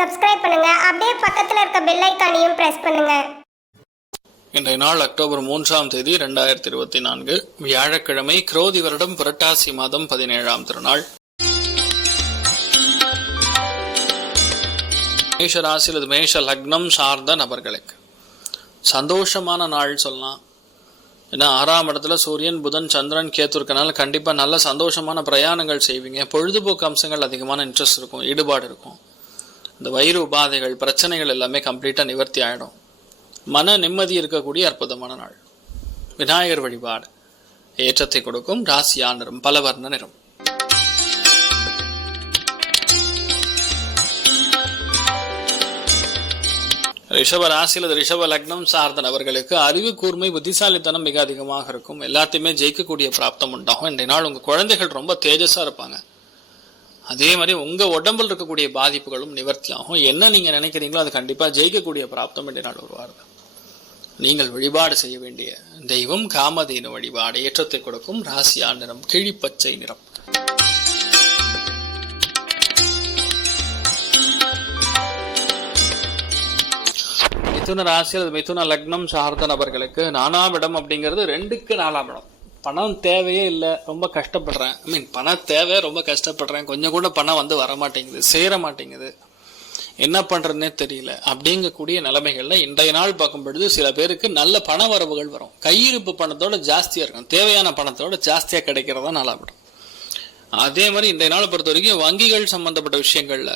Subscribe பண்ணுங்க. அப்படியே பக்கத்துல இருக்க பெல் ஐக்கானையும் பிரஸ் பண்ணுங்க. இன்றைய நாள் அக்டோபர் மூன்றாம் தேதி இரண்டாயிரத்தி இருபத்தி நான்கு வியாழக்கிழமை குரோதி வருடம் புரட்டாசி மாதம் பதினேழாம் திருநாள். மேஷ ராசியில் மேஷ லக்னம் சார்ந்த நபர்களுக்கு. சந்தோஷமான நாள் சொல்லலாம். ஏன்னா ஆறாம் இடத்துல சூரியன் புதன் சந்திரன் கேத்து இருக்கனால கண்டிப்பாக நல்ல சந்தோஷமான பிரயாணங்கள் செய்வீங்க. பொழுதுபோக்கு அம்சங்கள் அதிகமான இன்ட்ரெஸ்ட் இருக்கும் ஈடுபாடு இருக்கும். இந்த வயிறு உபாதைகள் பிரச்சனைகள் எல்லாமே கம்ப்ளீட்டாக நிவர்த்தி ஆகிடும் மன நிம்மதி இருக்கக்கூடிய அற்புதமான நாள். விநாயகர் வழிபாடு. ஏற்றத்தை கொடுக்கும் ராசியா நிறம் பலவர்ண நிறம். ரிஷப ராசியில் ரிஷப லக்னம் சார்ந்த நபர்களுக்கு அறிவு கூர்மை புத்திசாலித்தனம் மிக அதிகமாக இருக்கும். எல்லாத்தையுமே ஜெயிக்கக்கூடிய பிராப்தம் உண்டாகும். இன்றைய நாள் உங்கள் குழந்தைகள் ரொம்ப தேஜஸா இருப்பாங்க. அதே மாதிரி உங்கள் உடம்பில் இருக்கக்கூடிய பாதிப்புகளும் நிவர்த்தி ஆகும் என்ன நீங்கள் நினைக்கிறீங்களோ அது கண்டிப்பாக ஜெயிக்கக்கூடிய பிராப்தம் என்று நாள் உருவார்கள் நீங்கள் வழிபாடு செய்ய வேண்டிய தெய்வம் காமதேனு வழிபாடு ஏற்றத்தை கொடுக்கும் ராசியா நிறம் கிழிப்பச்சை நிறம். மிதுன ராசியில் மிதுன லக்னம் சார்ந்த நபர்களுக்கு நானாம் இடம் அப்படிங்கிறது ரெண்டுக்கு நாலாம் இடம். பணம் தேவையே இல்லை ரொம்ப கஷ்டப்படுறேன். ஐ மீன் பணம் தேவை ரொம்ப கஷ்டப்படுறேன். கொஞ்சம் கூட பணம் வந்து வர மாட்டேங்குது சேர மாட்டேங்குது. என்ன பண்ணுறதுனே தெரியல. அப்படிங்கக்கூடிய நிலைமைகளில் இன்றைய நாள் பார்க்கும் பொழுது சில பேருக்கு நல்ல பண வரவுகள் வரும். கையிருப்பு பணத்தோட ஜாஸ்தியாக இருக்கும். தேவையான பணத்தோட ஜாஸ்தியாக கிடைக்கிறதா நல்லா விடும் அதே மாதிரி இன்றைய நாளை பொறுத்த வரைக்கும் வங்கிகள் சம்பந்தப்பட்ட விஷயங்களில்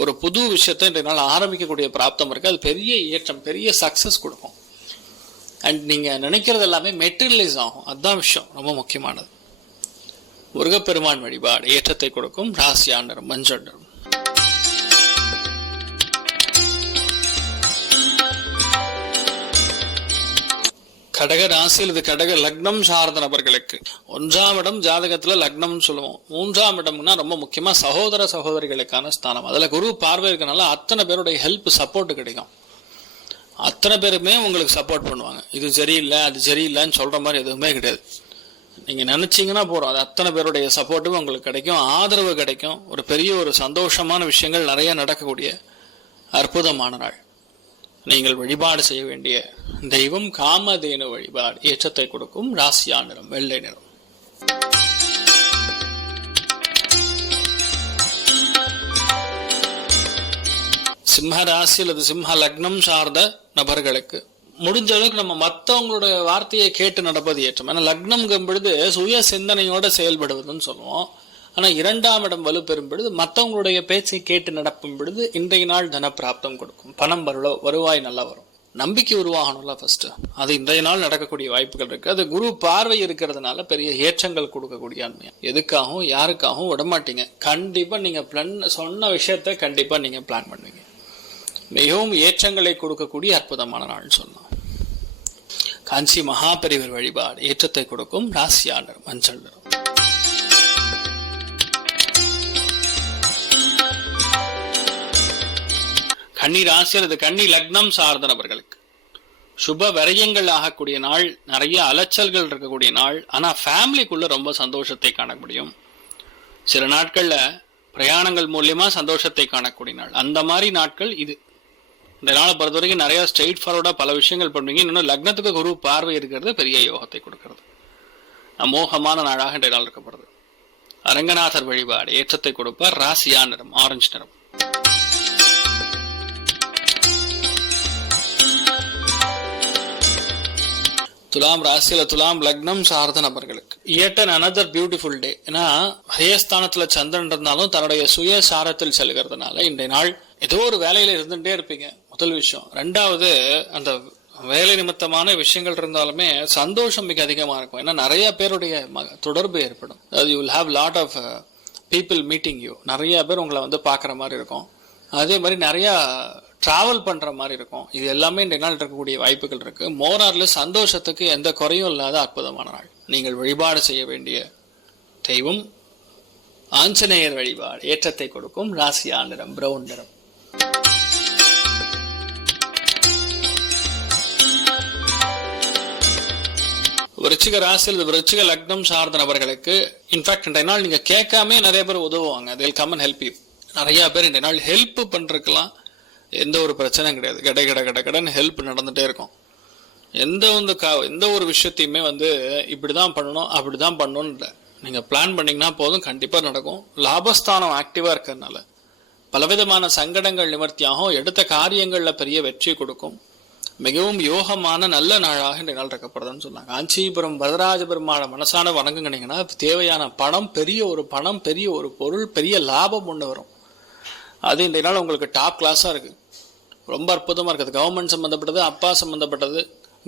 ஒரு புது விஷயத்தை இன்றைய நாள் ஆரம்பிக்கக்கூடிய பிராப்தம் இருக்குது அது பெரிய ஏற்றம் பெரிய சக்ஸஸ் கொடுக்கும். அண்ட் நீங்க நினைக்கிறது எல்லாமே மெட்டீரியலைஸ் ஆகும். அதுதான் விஷயம். ரொம்ப முக்கியமானது. முருகப்பெருமான் வழிபாடு ஏற்றத்தை கொடுக்கும் ராசியா நிறம் கடக ராசியில் இது கடக லக்னம் சார்ந்த நபர்களுக்கு. ஒன்றாம் இடம் ஜாதகத்துல லக்னம்னு சொல்லுவோம். மூன்றாம் இடம்னா ரொம்ப முக்கியமா சகோதர சகோதரிகளுக்கான ஸ்தானம். அதுல குரு பார்வை இருக்கனால அத்தனை பேருடைய ஹெல்ப் சப்போர்ட் கிடைக்கும். அத்தனை பேருமே உங்களுக்கு சப்போர்ட் பண்ணுவாங்க. இது சரியில்லை அது சரியில்லைன்னு சொல்கிற மாதிரி எதுவுமே கிடையாது. நீங்கள் நினச்சிங்கன்னா போகிறோம் அது அத்தனை பேருடைய சப்போர்ட்டும் உங்களுக்கு கிடைக்கும். ஆதரவு கிடைக்கும். ஒரு பெரிய ஒரு சந்தோஷமான விஷயங்கள் நிறைய நடக்கக்கூடிய அற்புதமான நாள். நீங்கள் வழிபாடு செய்ய வேண்டிய தெய்வம் காமதேனு வழிபாடு. ஏற்றத்தை கொடுக்கும். ராசியா நிறம் வெள்ளை நிறம். சிம்ம ராசி அல்லது சிம்ம லக்னம் சார்ந்த நபர்களுக்கு முடிஞ்ச அளவுக்கு நம்ம மற்றவங்களுடைய வார்த்தையை கேட்டு நடப்பது ஏற்றம். ஏன்னா லக்னம் பொழுது சுய சிந்தனையோட செயல்படுவதுன்னு சொல்லுவோம். ஆனால் இரண்டாம் இடம் வலுப்பெறும் பொழுது மற்றவங்களுடைய பேச்சை கேட்டு நடப்பும் பொழுது இன்றைய நாள் தன பிராப்தம் கொடுக்கும். பணம் வருளோ வருவாய் நல்லா வரும். நம்பிக்கை உருவாகணும்ல ஃபர்ஸ்ட் அது இன்றைய நாள் நடக்கக்கூடிய வாய்ப்புகள் இருக்கு. அது குரு பார்வை இருக்கிறதுனால பெரிய ஏற்றங்கள் கொடுக்கக்கூடிய அண்மையா எதுக்காகவும் யாருக்காகவும் விடமாட்டீங்க. கண்டிப்பா நீங்க பிளான் சொன்ன விஷயத்த கண்டிப்பா நீங்க பிளான் பண்ணுவீங்க. மிகவும் ஏற்றங்களை கொடுக்கக்கூடிய அற்புதமான நாள் சொல்லலாம் காஞ்சி மகாபரிவர் வழிபாடு ஏற்றத்தை கொடுக்கும் ராசியாளர் மஞ்சள் நிறம் கன்னி ராசி அல்லது கன்னி லக்னம் சார்ந்த நபர்களுக்கு. சுப விரயங்கள் ஆகக்கூடிய நாள் நிறைய அலைச்சல்கள் இருக்கக்கூடிய நாள் ஆனால் ஃபேமிலிக்குள்ள ரொம்ப சந்தோஷத்தை காண முடியும். சில நாட்களில் பிரயாணங்கள் மூலியமா சந்தோஷத்தை காணக்கூடிய நாள். அந்த மாதிரி நாட்கள் இது. இந்த நாளை பொறுத்த வரைக்கும் நிறைய ஸ்ட்ரெயிட் ஃபார்வர்டாக பல விஷயங்கள் பண்ணுவீங்க. இன்னும் லக்னத்துக்கு குரு பார்வை இருக்கிறது பெரிய யோகத்தை கொடுக்கறது. அமோகமான நாளாக இன்றைய நாள் இருக்கப்படுது. அரங்கநாதர் வழிபாடு ஏற்றத்தை கொடுப்பார். ராசியா நிறம் ஆரஞ்சு நிறம். துலாம் ராசியில துலாம் லக்னம் சார்ந்த நபர்களுக்கு. Yet அனதர் பியூட்டிஃபுல் டே ஏன்னா ஹயஸ்தானத்துல சந்திரன் இருந்தாலும் தன்னுடைய சுய சாரத்தில் செல்கிறதுனால இன்றைய நாள் ஏதோ ஒரு வேலையில இருந்துட்டே இருப்பீங்க. முதல் விஷயம். ரெண்டாவது அந்த வேலை நிமித்தமான விஷயங்கள் இருந்தாலுமே சந்தோஷம் மிக அதிகமாக இருக்கும். ஏன்னா நிறைய பேருடைய தொடர்பு ஏற்படும். அதாவது you will have lot of people meeting you நிறைய பேர் உங்களை வந்து பார்க்குற மாதிரி இருக்கும். அதே மாதிரி நிறையா ட்ராவல் பண்ற மாதிரி இருக்கும். இது எல்லாமே இந்த நாள் இருக்கக்கூடிய வாய்ப்புகள் இருக்கு. மோரார்ல சந்தோஷத்துக்கு எந்த குறையும் இல்லாத அற்புதமான நாள். நீங்கள் வழிபாடு செய்ய வேண்டிய தெய்வம் ஆஞ்சநேயர் வழிபாடு ஏற்றத்தை கொடுக்கும். ராசியா நிறம் பிரவுன் நிறம். விருச்சிக ராசி அல்லது விருச்சிக லக்னம் சார்ந்த நபர்களுக்கு இன்ஃபேக்ட் இன்றைய நாள் நீங்கள் கேட்காம நிறைய பேர் உதவுவாங்க. தில் கம் அண்ட் ஹெல்ப் யூ நிறையா பேர் ரெண்டு நாள் ஹெல்ப் பண்றதுக்கெல்லாம் எந்த ஒரு பிரச்சனையும் கிடையாது. கட கட கட கடன்னு ஹெல்ப் நடந்துகிட்டே இருக்கும். எந்த வந்து கா எந்த ஒரு விஷயத்தையுமே வந்து இப்படி தான் பண்ணணும் அப்படிதான் பண்ணணும்னு இல்லை. நீங்கள் பிளான் பண்ணிங்கன்னா போதும் கண்டிப்பாக நடக்கும். லாபஸ்தானம் ஆக்டிவாக இருக்கிறதுனால பலவிதமான சங்கடங்கள் நிவர்த்தியாகும். எடுத்த காரியங்களில் பெரிய வெற்றி கொடுக்கும். மிகவும் யோகமான நல்ல நாளாக இந்த நாள் இருக்கப்படுதுன்னு சொன்னாங்க. காஞ்சிபுரம் வரதராஜ பெருமாளை மனசான வணங்குனீங்கன்னா தேவையான பணம் பெரிய ஒரு பணம் பெரிய ஒரு பொருள் பெரிய லாபம் ஒன்று வரும். அது இந்த நாள் உங்களுக்கு டாப் கிளாஸாக இருக்குது ரொம்ப அற்புதமாக இருக்குது கவர்மெண்ட் சம்மந்தப்பட்டது அப்பா சம்மந்தப்பட்டது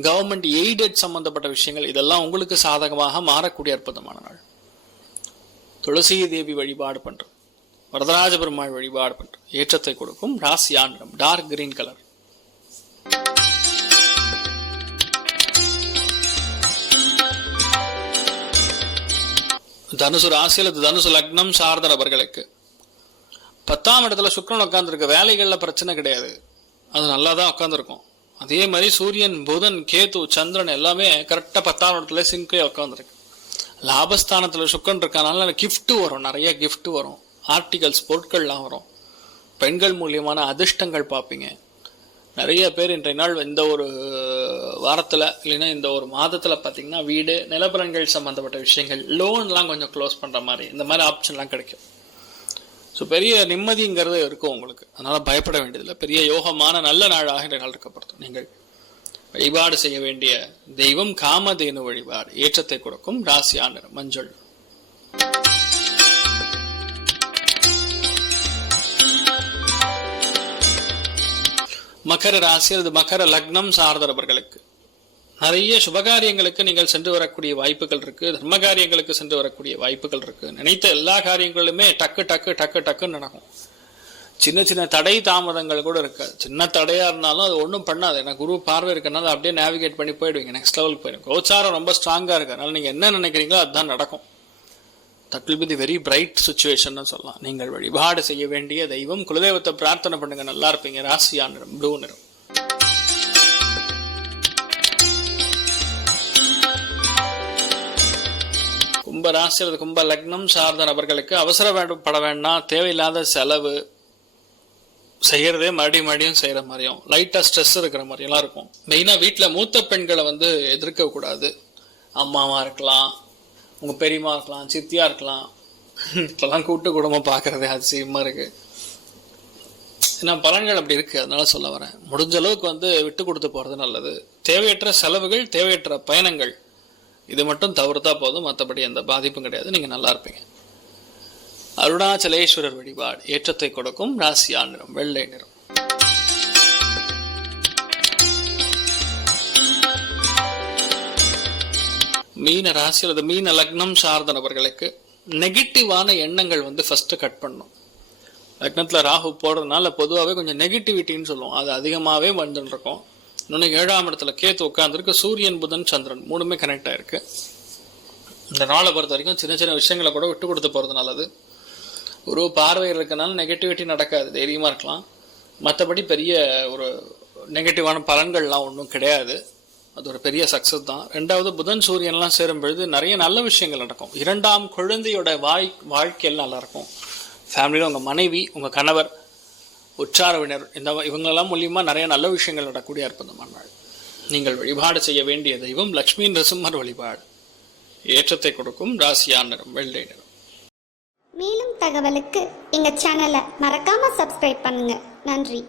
கவர்மெண்ட் எய்டட் சம்மந்தப்பட்ட விஷயங்கள் இதெல்லாம் உங்களுக்கு சாதகமாக மாறக்கூடிய அற்புதமான நாள். துளசி தேவி வழிபாடு பண்ணுறது வரதராஜ பெருமாள் வழிபாடு பண்றது ஏற்றத்தை கொடுக்கும். ராசியா நிறம் டார்க் கிரீன் கலர் தனுசு ராசி அல்லது தனுசு லக்னம் சார்ந்த நபர்களுக்கு. பத்தாம் இடத்துல சுக்கிரன் உட்காந்துருக்கு வேலைகளில் பிரச்சனை கிடையாது. அது நல்லா தான் உட்காந்துருக்கும் அதே மாதிரி சூரியன் புதன் கேது சந்திரன் எல்லாமே கரெக்டாக பத்தாம் இடத்துல சிங்கே உட்காந்துருக்கு லாபஸ்தானத்தில் சுக்கன் இருக்கனால கிஃப்ட்டு வரும் நிறைய கிஃப்ட்டு வரும். ஆர்டிகல்ஸ் பொருட்கள்லாம் வரும். பெண்கள் மூலியமான அதிர்ஷ்டங்கள் பார்ப்பீங்க. நிறைய பேர் இன்றைய நாள் இந்த ஒரு வாரத்தில் இல்லைன்னா இந்த ஒரு மாதத்தில் பார்த்தீங்கன்னா வீடு நிலப்பலன்கள் சம்மந்தப்பட்ட விஷயங்கள் லோன்லாம் கொஞ்சம் க்ளோஸ் பண்ணுற மாதிரி இந்த மாதிரி ஆப்ஷன்லாம் கிடைக்கும். ஸோ பெரிய நிம்மதிங்கிறது இருக்கும் உங்களுக்கு. அதனால் பயப்பட வேண்டியதில்லை. பெரிய யோகமான நல்ல நாளாக இன்றைய நாள் இருக்கப்படுத்தும் நீங்கள் வழிபாடு செய்ய வேண்டிய தெய்வம் காமதேனு வழிபாடு ஏற்றத்தை கொடுக்கும் ராசியான மஞ்சள். மகர ராசி அல்லது மகர லக்னம் சார்ந்தவர்களுக்கு. நிறைய சுபகாரியங்களுக்கு நீங்கள் சென்று வரக்கூடிய வாய்ப்புகள் இருக்கு. தர்ம காரியங்களுக்கு சென்று வரக்கூடிய வாய்ப்புகள் இருக்கு. நினைத்த எல்லா காரியங்களுமே டக்கு டக்கு டக்கு டக்குன்னு நடக்கும். சின்ன சின்ன தடை தாமதங்கள் கூட இருக்காது. சின்ன தடையா இருந்தாலும் அது ஒன்றும் பண்ணாது. ஏன்னா குரு பார்வை இருக்கனால அப்படியே நேவிகேட் பண்ணி போயிடுவீங்க. நெக்ஸ்ட் லெவலுக்கு போயிடும் கோச்சாரம் ரொம்ப ஸ்ட்ராங்கா இருக்கு அதனால நீங்க என்ன நினைக்கிறீங்களோ அதுதான் நடக்கும். That will be the very bright situation சொல்லலாம். நீங்கள் வழிபாடு செய்ய வேண்டிய தெய்வம் குலதெய்வத்தை பிரார்த்தனை பண்ணுங்க நல்லா இருப்பீங்க. ராசியா நிறம் ப்ளூ நிறம் கும்ப ராசி அல்லது கும்ப லக்னம் சார்ந்த நபர்களுக்கு அவசர வேண்டும் பட வேண்டாம் தேவையில்லாத செலவு செய்கிறதே மறுபடியும் மறுபடியும் செய்கிற மாதிரியும் லைட்டாக ஸ்ட்ரெஸ் இருக்கிற மாதிரியெல்லாம் இருக்கும். மெயினாக வீட்டில் மூத்த பெண்களை வந்து எதிர்க்கக்கூடாது. அம்மாவாக இருக்கலாம் உங்கள் பெரியம்மா இருக்கலாம் சித்தியாக இருக்கலாம். இப்பெல்லாம் கூட்டு குடும்பம் பார்க்கறதே அதிசயமாக இருக்குது ஏன்னா பலன்கள் அப்படி இருக்குது அதனால சொல்ல வரேன். முடிஞ்ச அளவுக்கு வந்து விட்டு கொடுத்து போகிறது நல்லது. தேவையற்ற செலவுகள் தேவையற்ற பயணங்கள் இது மட்டும் தவிர்த்தா போதும். மற்றபடி எந்த பாதிப்பும் கிடையாது. நீங்கள் நல்லா இருப்பீங்க. அருணாச்சலேஸ்வரர் வழிபாடு ஏற்றத்தை கொடுக்கும். ராசியா நிறம் வெள்ளை நிறம். மீன ராசி அல்லது மீன லக்னம் சார்ந்த நபர்களுக்கு நெகட்டிவான எண்ணங்கள் வந்து ஃபஸ்ட்டு கட் பண்ணும். லக்னத்தில் ராகு போடுறதுனால பொதுவாகவே கொஞ்சம் நெகட்டிவிட்டின்னு சொல்லுவோம். அது அதிகமாகவே வந்துன்னு இருக்கும் இன்னொன்று ஏழாம் இடத்துல கேத்து உட்காந்துருக்கு சூரியன் புதன் சந்திரன் மூணுமே கனெக்ட் ஆயிருக்கு. இந்த நாளை பொறுத்த வரைக்கும் சின்ன சின்ன விஷயங்களை கூட விட்டு கொடுத்து போகிறது நல்லது. ஒரு பார்வை இருக்கனால நெகட்டிவிட்டி நடக்காது. தைரியமாக இருக்கலாம். மற்றபடி பெரிய ஒரு நெகட்டிவான பலன்கள்லாம் ஒன்றும் கிடையாது. அது ஒரு பெரிய சக்ஸஸ் தான். ரெண்டாவது புதன் சூரியன்லாம் சேரும் பொழுது நிறைய நல்ல விஷயங்கள் நடக்கும். இரண்டாம் குழந்தையோட வாய் வாழ்க்கையில் நல்லாயிருக்கும் ஃபேமிலியில் உங்கள் மனைவி உங்கள் கணவர் உற்றாரவினர் இந்த இவங்களெல்லாம் மூலியமாக நிறைய நல்ல விஷயங்கள் நடக்கக்கூடிய அற்புதமான நாள். நீங்கள் வழிபாடு செய்ய வேண்டிய தெய்வம் லக்ஷ்மி நரசிம்மர் வழிபாடு. ஏற்றத்தை கொடுக்கும் ராசியானரும் நிறம் வெள்ளை நிறம். மேலும் தகவலுக்கு எங்கள் சேனலை மறக்காமல் சப்ஸ்கிரைப் பண்ணுங்கள் நன்றி.